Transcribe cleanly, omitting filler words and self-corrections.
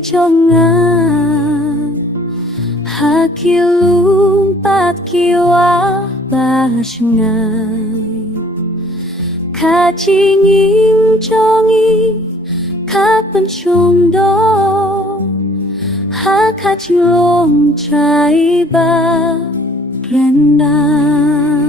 jongan haki lumpat kiwa basengai kacinging jongi kapan condo hakacilom cai ba rendang